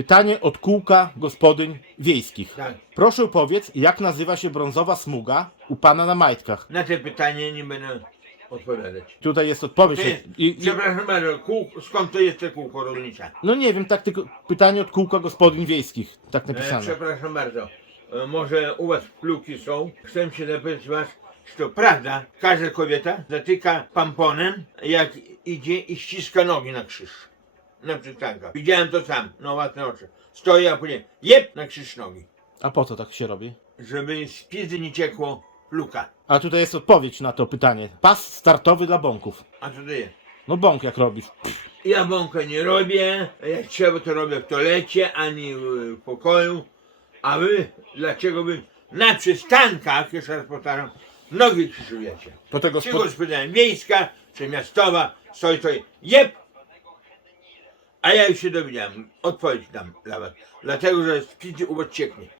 Pytanie od kółka gospodyń wiejskich. Tak. Proszę powiedz, jak nazywa się brązowa smuga u pana na majtkach? Na te pytanie nie będę odpowiadać. Tutaj jest odpowiedź. Ty, I, i, przepraszam bardzo, kół, skąd to jest te kółko rolnicze? no nie wiem, tak tylko pytanie od kółka gospodyń wiejskich. Tak E, napisane. przepraszam bardzo, e, może u was pluki są? Chcę się zapytać was, czy to prawda, każda kobieta zatyka pamponem, jak idzie i ściska nogi na krzyż. Na przystankach. Widziałem to sam, na własne oczy. Stoi, a później jeb na krzyż nogi. A po co tak się robi? Żeby z pizdy nie ciekło pluka. A tutaj jest odpowiedź na to pytanie. Pas startowy dla bąków. A co to jest? No bąk jak robisz. Ja bąka nie robię, jak trzeba to robię w toalecie, ani w pokoju. A wy, dlaczego wy na przystankach, jeszcze raz powtarzam, nogi krzyżujecie? Po tego Czy spod... wiejska, czy miastowa, stoi, stoi, jeb! A ja już się dowiedziałem, odpowiedź dam dla was. Dlatego, że z pizdy u was cieknie.